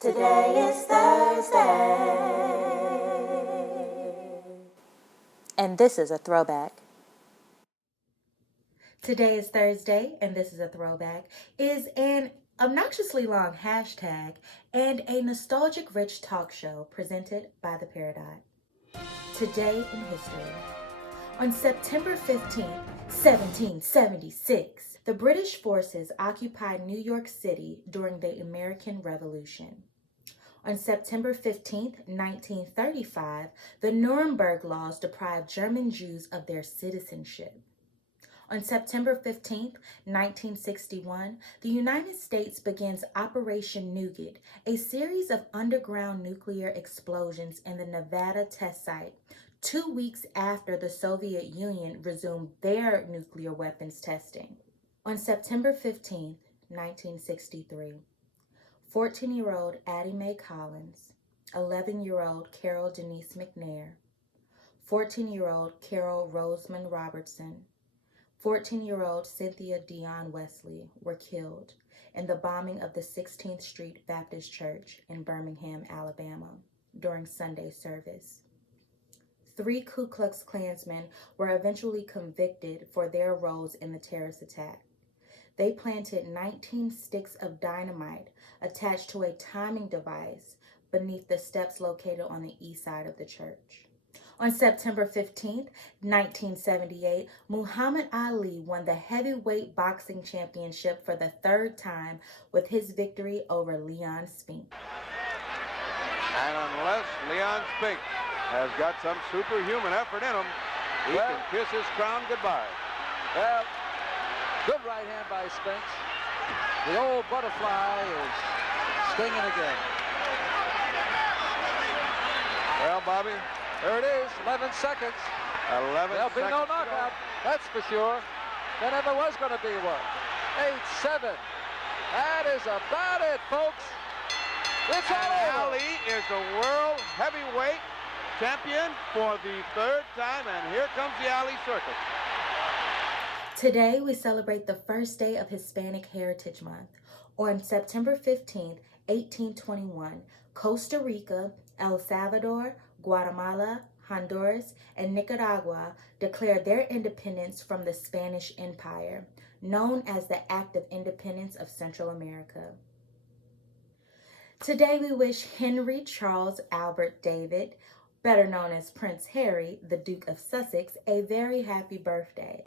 Today is Thursday. And this is a throwback. Today is Thursday, and this is a throwback, is an obnoxiously long hashtag and a nostalgic rich talk show presented by the Peridot. Today in history. On September 15th, 1776, the British forces occupied New York City during the American Revolution. On September 15th, 1935, the Nuremberg laws deprived German Jews of their citizenship. On September 15th, 1961, the United States begins Operation Nougat, a series of underground nuclear explosions in the Nevada test site, 2 weeks after the Soviet Union resumed their nuclear weapons testing. On September 15th, 1963, 14-year-old Addie Mae Collins, 11-year-old Carole Denise McNair, 14-year-old Carole Rosamond Robertson, 14-year-old Cynthia Dionne Wesley were killed in the bombing of the 16th Street Baptist Church in Birmingham, Alabama, during Sunday service. 3 Ku Klux Klansmen were eventually convicted for their roles in the terrorist attack. They planted 19 sticks of dynamite attached to a timing device beneath the steps located on the east side of the church. On September 15th, 1978, Muhammad Ali won the heavyweight boxing championship for the 3rd time with his victory over Leon Spink. And unless Leon Spink has got some superhuman effort in him, he can kiss his crown goodbye. Well, good right hand by Spinks. The old butterfly is stinging again. Well, Bobby, there it is, 11 seconds. 11 There'll be no seconds knockout, that's for sure. There never was going to be one. 8-7. That is about it, folks. It's all over. Ali is the world heavyweight champion for the 3rd time, and here comes the Ali Circus. Today, we celebrate the first day of Hispanic Heritage Month. On September 15th, 1821, Costa Rica, El Salvador, Guatemala, Honduras, and Nicaragua declared their independence from the Spanish Empire, known as the Act of Independence of Central America. Today, we wish Henry Charles Albert David, better known as Prince Harry, the Duke of Sussex, a very happy birthday.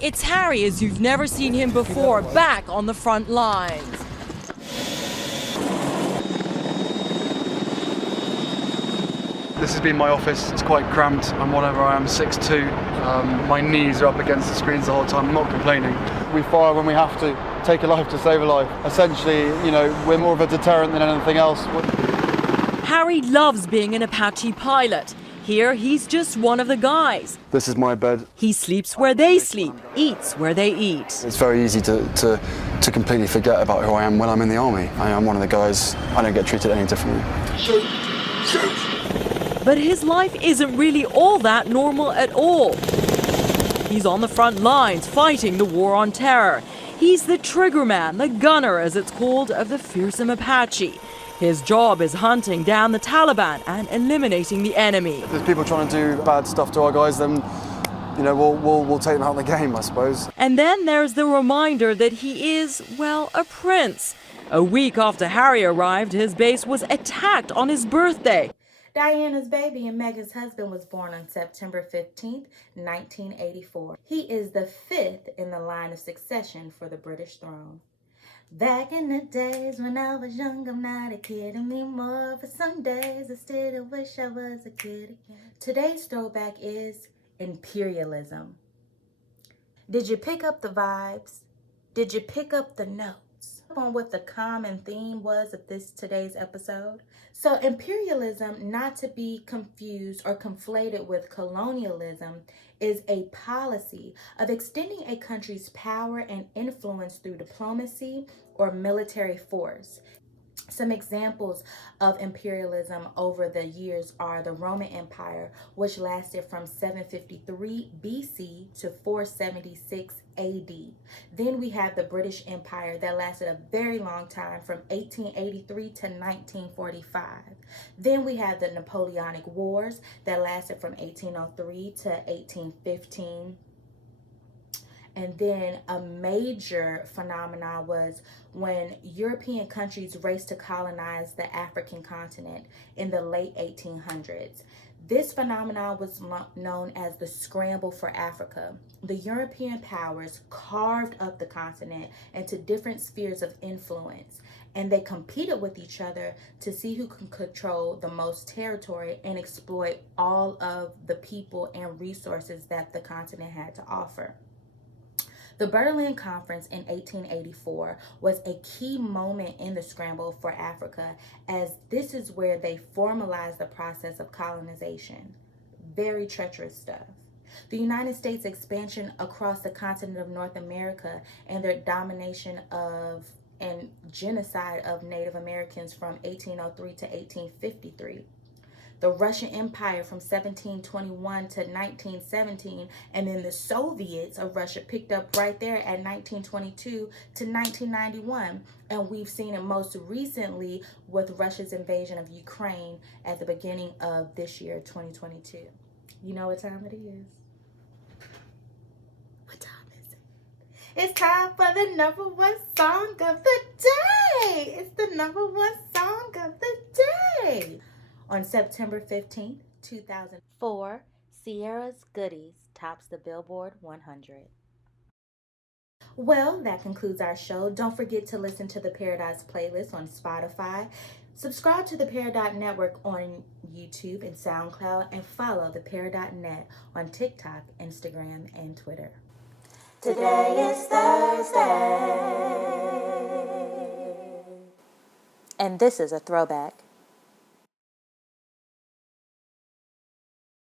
It's Harry as you've never seen him before, back on the front lines. This has been my office. It's quite cramped. I'm whatever I am, 6'2". My knees are up against the screens the whole time. I'm not complaining. We fire when we have to. Take a life to save a life. Essentially, we're more of a deterrent than anything else. Harry loves being an Apache pilot. Here, he's just one of the guys. This is my bed. He sleeps where they sleep, eats where they eat. It's very easy to completely forget about who I am when I'm in the army. I'm one of the guys. I don't get treated any differently. Shoot! But his life isn't really all that normal at all. He's on the front lines fighting the war on terror. He's the trigger man, the gunner as it's called, of the fearsome Apache. His job is hunting down the Taliban and eliminating the enemy. If there's people trying to do bad stuff to our guys, then we'll take them out of the game, I suppose. And then there's the reminder that he is, well, a prince. A week after Harry arrived, his base was attacked on his birthday. Diana's baby and Meghan's husband was born on September 15th, 1984. He is the 5th in the line of succession for the British throne. Back in the days when I was young, I'm not a kid anymore. For some days I still wish I was a kid again. Today's throwback is imperialism. Did you pick up the vibes? Did you pick up the notes on what the common theme was of today's episode? So imperialism, not to be confused or conflated with colonialism, is a policy of extending a country's power and influence through diplomacy or military force. Some examples of imperialism over the years are the Roman Empire, which lasted from 753 BC to 476 AD. Then we have the British Empire that lasted a very long time from 1883 to 1945. Then we have the Napoleonic Wars that lasted from 1803 to 1815. And then a major phenomenon was when European countries raced to colonize the African continent in the late 1800s. This phenomenon was known as the Scramble for Africa. The European powers carved up the continent into different spheres of influence, and they competed with each other to see who can control the most territory and exploit all of the people and resources that the continent had to offer. The Berlin Conference in 1884 was a key moment in the scramble for Africa, as this is where they formalized the process of colonization. Very treacherous stuff. The United States' expansion across the continent of North America and their domination of and genocide of Native Americans from 1803 to 1853. The Russian Empire from 1721 to 1917, and then the Soviets of Russia picked up right there at 1922 to 1991. And we've seen it most recently with Russia's invasion of Ukraine at the beginning of this year, 2022. You know what time it is? What time is it? It's time for the number one song of the day. It's the number one song of the day. On September 15th, 2004, Sierra's Goodies tops the Billboard 100. Well, that concludes our show. Don't forget to listen to the Peridot's playlist on Spotify. Subscribe to the Peridot Network on YouTube and SoundCloud, and follow the Peridot Net on TikTok, Instagram, and Twitter. Today is Thursday. And this is a throwback.